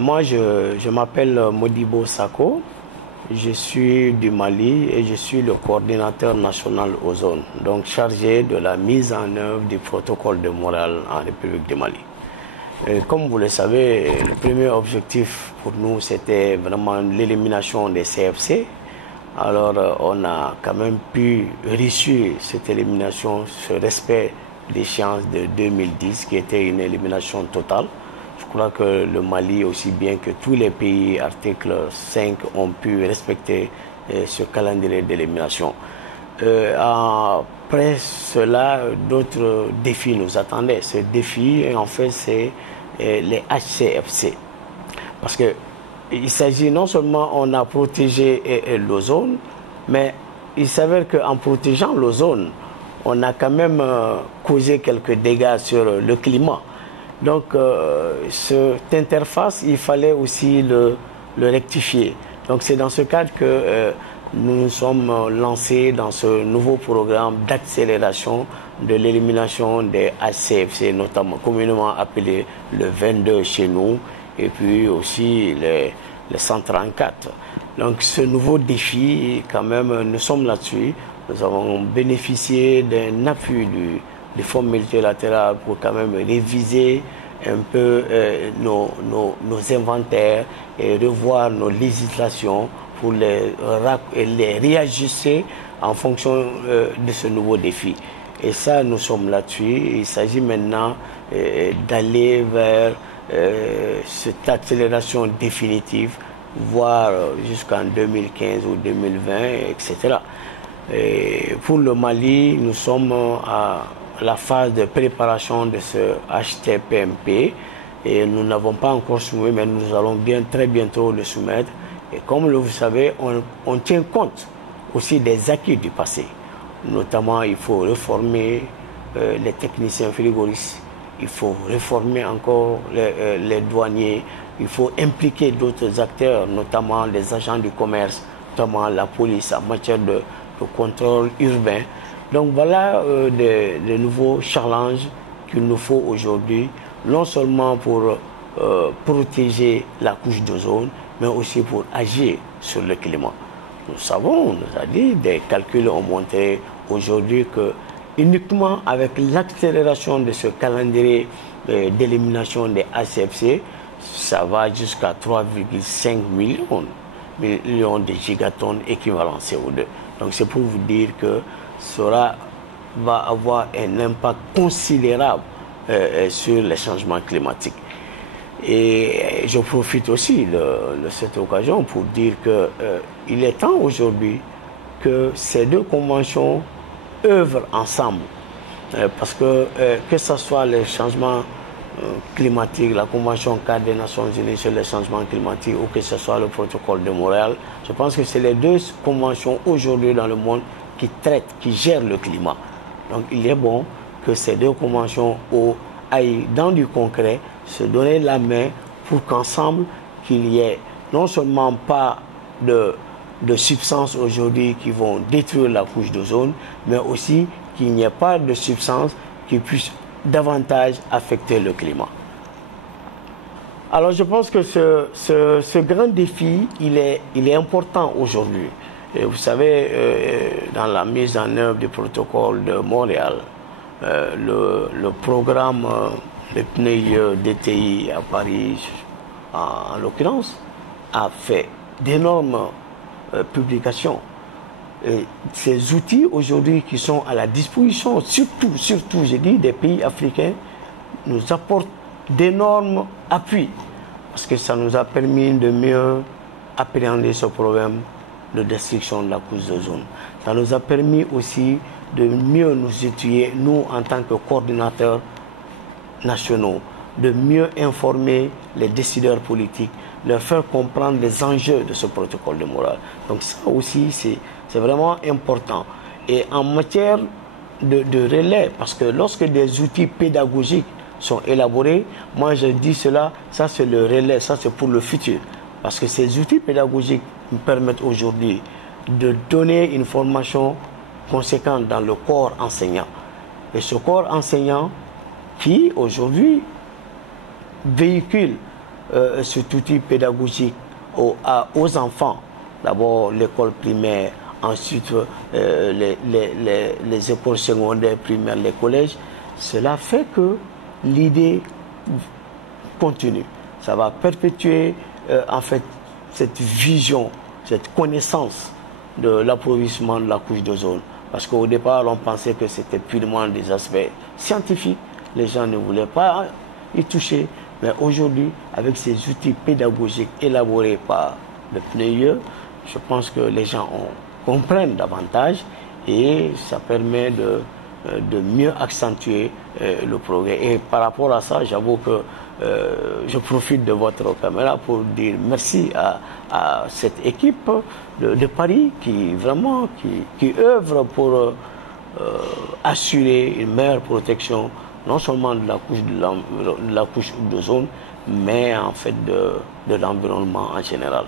Moi, je m'appelle Modibo Sako. Je suis du Mali et je suis le coordinateur national aux zones, donc chargé de la mise en œuvre du protocole de Montréal en République du Mali. Et comme vous le savez, le premier objectif pour nous, c'était vraiment l'élimination des CFC. Alors, on a quand même pu réussir cette élimination, ce respect d'échéance de 2010, qui était une élimination totale. Je crois que le Mali, aussi bien que tous les pays, article 5, ont pu respecter ce calendrier d'élimination. Après cela, d'autres défis nous attendaient. Ce défi, en fait, c'est les HCFC. Parce que il s'agit non seulement on a protégé l'ozone, mais il s'avère qu'en protégeant l'ozone, on a quand même causé quelques dégâts sur le climat. Donc cette interface, il fallait aussi le rectifier. Donc c'est dans ce cadre que nous nous sommes lancés dans ce nouveau programme d'accélération de l'élimination des HCFC, notamment communément appelé le 22 chez nous, et puis aussi les 134. Donc ce nouveau défi, quand même, nous sommes là-dessus. Nous avons bénéficié d'un appui du Fonds multilatéral pour quand même réviser un peu nos inventaires et revoir nos législations pour les réajuster en fonction de ce nouveau défi. Et ça, nous sommes là-dessus. Il s'agit maintenant d'aller vers cette accélération définitive, voire jusqu'en 2015 ou 2020, etc. Et pour le Mali, nous sommes à la phase de préparation de ce HTPMP et nous n'avons pas encore soumis, mais nous allons très bientôt le soumettre. Et comme vous savez, on tient compte aussi des acquis du passé. Notamment, il faut réformer les techniciens frigoristes, il faut réformer encore les douaniers, il faut impliquer d'autres acteurs, notamment les agents du commerce, notamment la police en matière de contrôle urbain. Donc voilà de nouveaux challenges qu'il nous faut aujourd'hui, non seulement pour protéger la couche d'ozone, mais aussi pour agir sur le climat. Nous savons, on nous a dit, des calculs ont montré aujourd'hui que uniquement avec l'accélération de ce calendrier d'élimination des HCFC, ça va jusqu'à 3,5 millions de gigatonnes équivalent CO2. Donc c'est pour vous dire que cela va avoir un impact considérable sur les changements climatiques. Et je profite aussi de cette occasion pour dire qu'il est temps aujourd'hui que ces deux conventions œuvrent ensemble. Parce que ce soit les changements climatiques, la Convention cadre des Nations Unies sur les changements climatiques, ou que ce soit le protocole de Montréal, je pense que c'est les deux conventions aujourd'hui dans le monde qui traitent, qui gèrent le climat. Donc il est bon que ces deux conventions aillent dans du concret, se donner la main pour qu'ensemble, qu'il y ait non seulement pas de substances aujourd'hui qui vont détruire la couche d'ozone, mais aussi qu'il n'y ait pas de substances qui puissent davantage affecter le climat. Alors je pense que ce grand défi, il est important aujourd'hui. Et vous savez, dans la mise en œuvre du protocole de Montréal, le programme le PNEI DTI à Paris, en l'occurrence, a fait d'énormes publications. Et ces outils aujourd'hui qui sont à la disposition, surtout, j'ai dit, des pays africains, nous apportent d'énormes appuis. Parce que ça nous a permis de mieux appréhender ce problème de destruction de la couche d'ozone. Ça nous a permis aussi de mieux nous étudier, nous en tant que coordinateurs nationaux, de mieux informer les décideurs politiques, leur faire comprendre les enjeux de ce protocole de Montréal. Donc ça aussi, c'est vraiment important. Et en matière de relais, parce que lorsque des outils pédagogiques sont élaborés, moi je dis cela, ça c'est le relais, ça c'est pour le futur. Parce que ces outils pédagogiques nous permettent aujourd'hui de donner une formation conséquente dans le corps enseignant. Et ce corps enseignant qui aujourd'hui véhicule cet outil pédagogique aux enfants, d'abord l'école primaire, ensuite les écoles secondaires, primaires, les collèges, cela fait que l'idée continue. Ça va perpétuer en fait cette vision, cette connaissance de l'appauvrissement de la couche d'ozone. Parce qu'au départ, on pensait que c'était purement des aspects scientifiques. Les gens ne voulaient pas y toucher. Mais aujourd'hui, avec ces outils pédagogiques élaborés par le PNUE, je pense que les gens comprennent davantage et ça permet de mieux accentuer le progrès. Et par rapport à ça, j'avoue que je profite de votre caméra pour dire merci à cette équipe de Paris qui vraiment qui œuvre pour assurer une meilleure protection non seulement de la couche d'ozone, mais en fait de l'environnement en général.